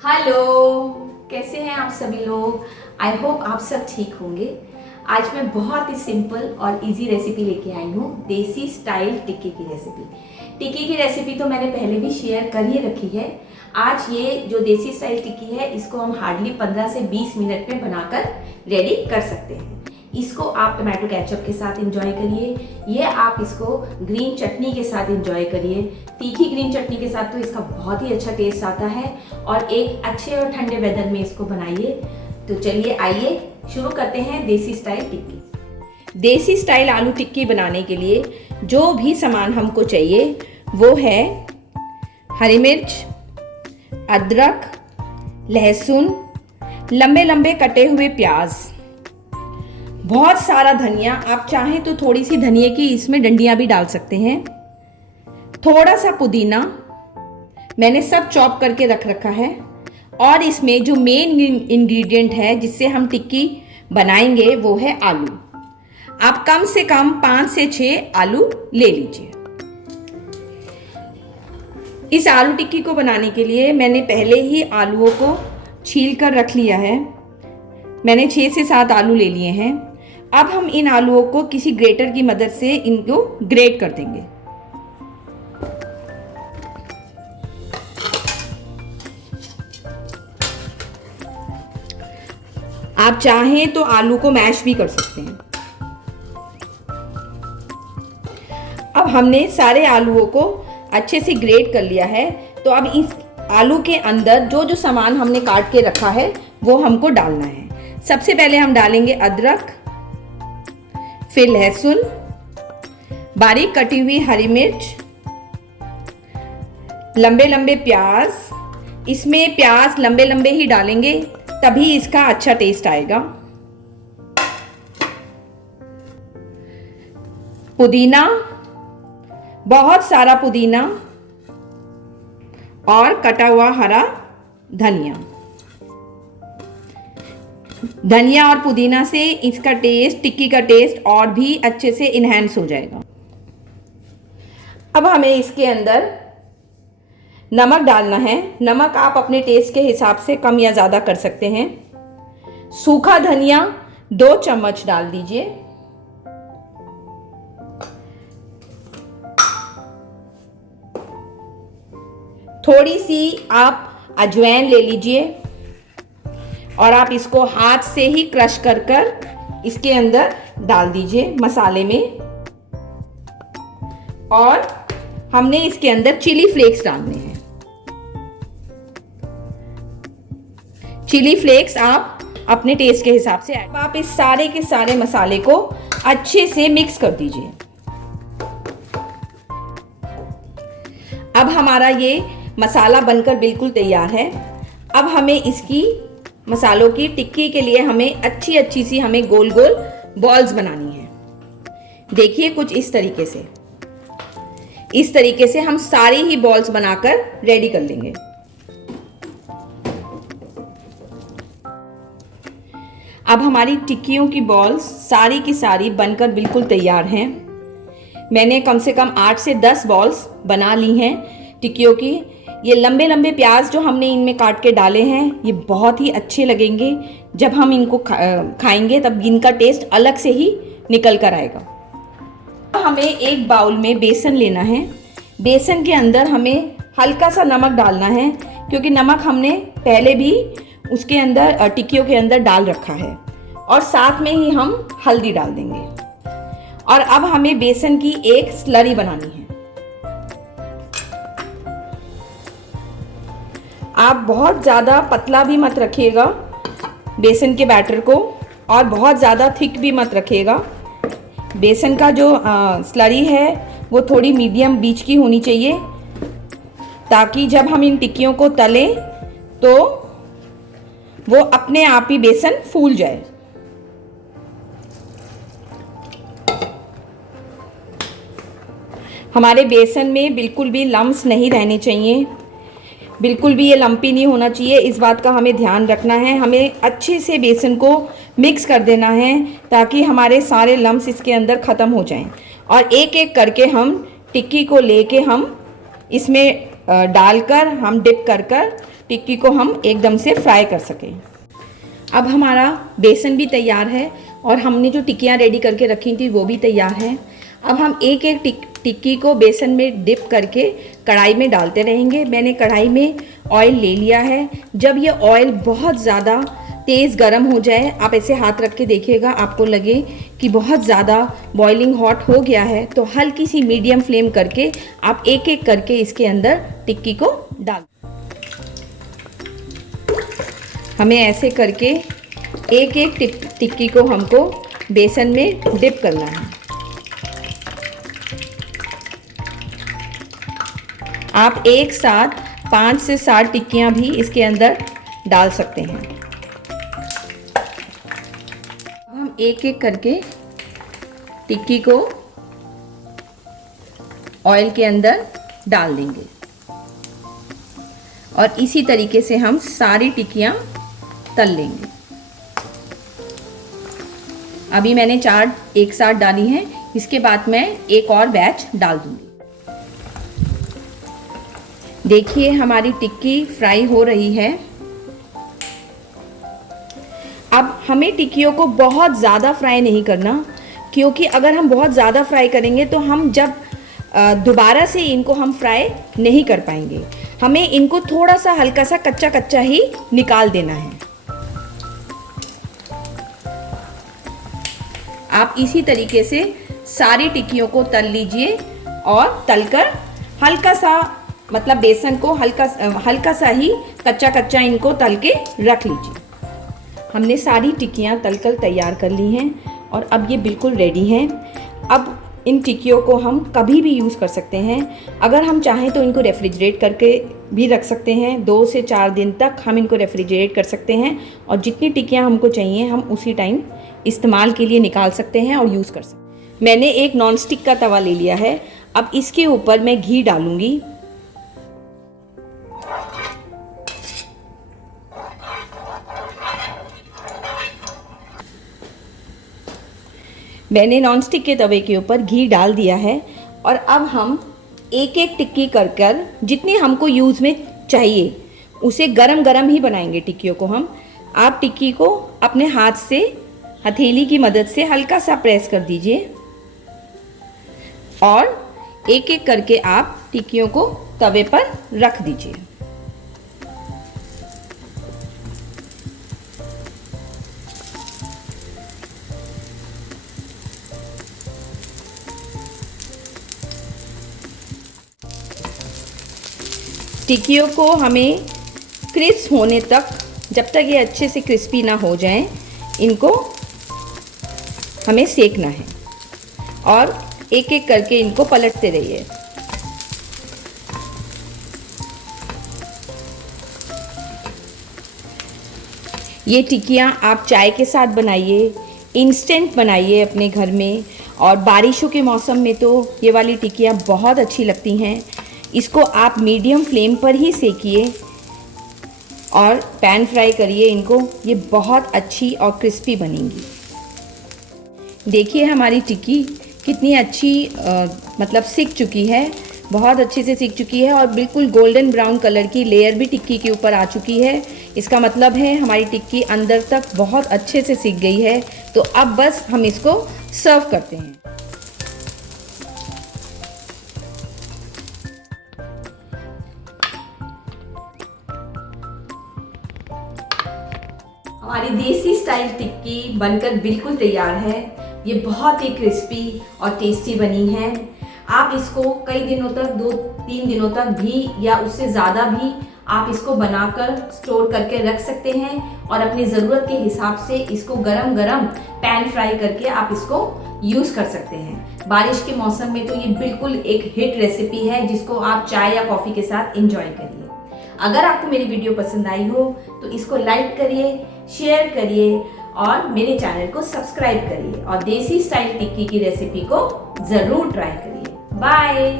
Hello, कैसे हैं आप सभी लोग। आई होप आप सब ठीक होंगे। आज मैं बहुत ही सिंपल और इजी रेसिपी लेके आई हूँ, देसी स्टाइल टिक्की की रेसिपी। टिक्की की रेसिपी तो मैंने पहले भी शेयर कर ही रखी है। आज ये जो देसी स्टाइल टिक्की है, इसको हम हार्डली 15 से 20 मिनट में बनाकर रेडी कर सकते हैं। इसको आप टमाटो केचप के साथ एंजॉय करिए, ये आप इसको ग्रीन चटनी के साथ एंजॉय करिए। तीखी ग्रीन चटनी के साथ तो इसका बहुत ही अच्छा टेस्ट आता है, और एक अच्छे और ठंडे वेदर में इसको बनाइए। तो चलिए आइए शुरू करते हैं देसी स्टाइल टिक्की। देसी स्टाइल आलू टिक्की बनाने के लिए जो भी सामान हमको चाहिए वो है हरी मिर्च, अदरक, लहसुन, लंबे लंबे कटे हुए प्याज, बहुत सारा धनिया। आप चाहें तो थोड़ी सी धनिया की इसमें डंडियां भी डाल सकते हैं। थोड़ा सा पुदीना मैंने सब चॉप करके रख रखा है। और इसमें जो मेन इंग्रेडिएंट है जिससे हम टिक्की बनाएंगे वो है आलू। आप कम से कम 5 से 6 आलू ले लीजिए। इस आलू टिक्की को बनाने के लिए मैंने पहले ही आलूओं को छील कर रख लिया है। मैंने 6 से 7 आलू ले लिए हैं। अब हम इन आलूओं को किसी ग्रेटर की मदद से इनको ग्रेट कर देंगे। आप चाहें तो आलू को मैश भी कर सकते हैं। अब हमने सारे आलूओं को अच्छे से ग्रेट कर लिया है। तो अब इस आलू के अंदर जो जो सामान हमने काट के रखा है वो हमको डालना है। सबसे पहले हम डालेंगे अदरक, फिर लहसुन, बारीक कटी हुई हरी मिर्च, लंबे लंबे प्याज। इसमें प्याज लंबे लंबे ही डालेंगे तभी इसका अच्छा टेस्ट आएगा। पुदीना, बहुत सारा पुदीना, और कटा हुआ हरा धनिया। धनिया और पुदीना से इसका टेस्ट, टिक्की का टेस्ट और भी अच्छे से इन्हेंस हो जाएगा। अब हमें इसके अंदर नमक डालना है। नमक आप अपने टेस्ट के हिसाब से कम या ज़्यादा कर सकते हैं। सूखा धनिया 2 चम्मच डाल दीजिए। थोड़ी सी आप अजवाइन ले लीजिए और आप इसको हाथ से ही क्रश कर कर इसके अंदर डाल दीजिए मसाले में। और हमने इसके अंदर चिली फ्लेक्स डालने हैं। चिली फ्लेक्स आप अपने टेस्ट के हिसाब से ऐड। आप इस सारे के सारे मसाले को अच्छे से मिक्स कर दीजिए। अब हमारा ये मसाला बनकर बिल्कुल तैयार है। अब हमें इसकी मसालों की टिक्की के लिए हमें अच्छी अच्छी सी हमें गोल गोल बॉल्स बनानी है। देखिए कुछ इस तरीके से। इस तरीके से हम सारी ही बॉल्स बनाकर रेडी कर लेंगे। अब हमारी टिक्कियों की बॉल्स सारी की सारी बनकर बिल्कुल तैयार हैं। मैंने कम से कम 8 से 10 बॉल्स बना ली हैं टिक्कियों की। ये लंबे लंबे प्याज जो हमने इनमें काट के डाले हैं ये बहुत ही अच्छे लगेंगे। जब हम इनको खाएंगे तब इनका टेस्ट अलग से ही निकल कर आएगा। हमें एक बाउल में बेसन लेना है। बेसन के अंदर हमें हल्का सा नमक डालना है, क्योंकि नमक हमने पहले भी उसके अंदर टिक्कियों के अंदर डाल रखा है। और साथ में ही हम हल्दी डाल देंगे। और अब हमें बेसन की एक स्लरी बनानी है। आप बहुत ज़्यादा पतला भी मत रखिएगा बेसन के बैटर को, और बहुत ज़्यादा थिक भी मत रखिएगा। बेसन का जो स्लरी है वो थोड़ी मीडियम बीच की होनी चाहिए, ताकि जब हम इन टिक्कियों को तलें तो वो अपने आप ही बेसन फूल जाए। हमारे बेसन में बिल्कुल भी लम्स नहीं रहने चाहिए, बिल्कुल भी ये लंपी नहीं होना चाहिए। इस बात का हमें ध्यान रखना है। हमें अच्छे से बेसन को मिक्स कर देना है ताकि हमारे सारे लम्स इसके अंदर ख़त्म हो जाएं। और एक एक करके हम टिक्की को लेके हम इसमें डालकर हम डिप कर कर टिक्की को हम एकदम से फ्राई कर सकें। अब हमारा बेसन भी तैयार है और हमने जो टिक्कियाँ रेडी करके रखी थी वो भी तैयार है। अब हम एक एक टिक्की को बेसन में डिप करके कढ़ाई में डालते रहेंगे। मैंने कढ़ाई में ऑयल ले लिया है। जब ये ऑयल बहुत ज़्यादा तेज़ गर्म हो जाए, आप ऐसे हाथ रख के देखिएगा, आपको लगे कि बहुत ज़्यादा बॉइलिंग हॉट हो गया है, तो हल्की सी मीडियम फ्लेम करके आप एक एक करके इसके अंदर टिक्की को डाल। हमें ऐसे करके एक एक टिक्की को हमको बेसन में डिप करना है। आप एक साथ 5 से 7 टिक्कियाँ भी इसके अंदर डाल सकते हैं। हम एक एक करके टिक्की को ऑयल के अंदर डाल देंगे और इसी तरीके से हम सारी टिक्कियाँ तल लेंगे। अभी मैंने 4 एक साथ डाली हैं, इसके बाद मैं एक और बैच डाल दूंगी। देखिए हमारी टिक्की फ्राई हो रही है। अब हमें टिक्कियों को बहुत ज़्यादा फ्राई नहीं करना, क्योंकि अगर हम बहुत ज़्यादा फ्राई करेंगे तो हम जब दोबारा से इनको हम फ्राई नहीं कर पाएंगे। हमें इनको थोड़ा सा हल्का सा कच्चा कच्चा ही निकाल देना है। आप इसी तरीके से सारी टिक्कियों को तल लीजिए और तलकर हल्का सा, मतलब बेसन को हल्का सा ही कच्चा कच्चा इनको तल के रख लीजिए। हमने सारी टिक्कियाँ तलकर तैयार कर ली हैं और अब ये बिल्कुल रेडी हैं। अब इन टिक्कियों को हम कभी भी यूज़ कर सकते हैं। अगर हम चाहें तो इनको रेफ्रिजरेट करके भी रख सकते हैं। 2 से 4 दिन तक हम इनको रेफ्रिजरेट कर सकते हैं और जितनी टिक्कियाँ हमको चाहिए हम उसी टाइम इस्तेमाल के लिए निकाल सकते हैं और यूज़ कर सकते हैं। मैंने एक नॉन स्टिक का तवा ले लिया है। अब इसके ऊपर मैं घी डालूँगी। मैंने नॉनस्टिक के तवे के ऊपर घी डाल दिया है और अब हम एक एक टिक्की कर जितनी हमको यूज़ में चाहिए उसे गरम गरम ही बनाएंगे टिक्कियों को हम। आप टिक्की को अपने हाथ से हथेली की मदद से हल्का सा प्रेस कर दीजिए और एक एक करके आप टिक्कियों को तवे पर रख दीजिए। टिक्कियों को हमें क्रिस्प होने तक, जब तक ये अच्छे से क्रिस्पी ना हो जाएं, इनको हमें सेकना है और एक एक करके इनको पलटते रहिए। ये टिक्कियाँ आप चाय के साथ बनाइए, इंस्टेंट बनाइए अपने घर में, और बारिशों के मौसम में तो ये वाली टिक्कियाँ बहुत अच्छी लगती हैं। इसको आप मीडियम फ्लेम पर ही सेकिए और पैन फ्राई करिए इनको, ये बहुत अच्छी और क्रिस्पी बनेंगी। देखिए हमारी टिक्की कितनी अच्छी मतलब सिक चुकी है, बहुत अच्छे से सिक चुकी है और बिल्कुल गोल्डन ब्राउन कलर की लेयर भी टिक्की के ऊपर आ चुकी है। इसका मतलब है हमारी टिक्की अंदर तक बहुत अच्छे से सिक गई है। तो अब बस हम इसको सर्व करते हैं। हमारी देसी स्टाइल टिक्की बनकर बिल्कुल तैयार है। ये बहुत ही क्रिस्पी और टेस्टी बनी है। आप इसको कई दिनों तक, 2-3 दिनों तक भी या उससे ज़्यादा भी आप इसको बनाकर स्टोर करके रख सकते हैं और अपनी ज़रूरत के हिसाब से इसको गरम गरम पैन फ्राई करके आप इसको यूज़ कर सकते हैं। बारिश के मौसम में तो ये बिल्कुल एक हिट रेसिपी है जिसको आप चाय या कॉफ़ी के साथ एंजॉय करिए। अगर आपको मेरी वीडियो पसंद आई हो तो इसको लाइक करिए, शेयर करिए और मेरे चैनल को सब्सक्राइब करिए और देसी स्टाइल टिक्की की रेसिपी को ज़रूर ट्राई करिए। बाय।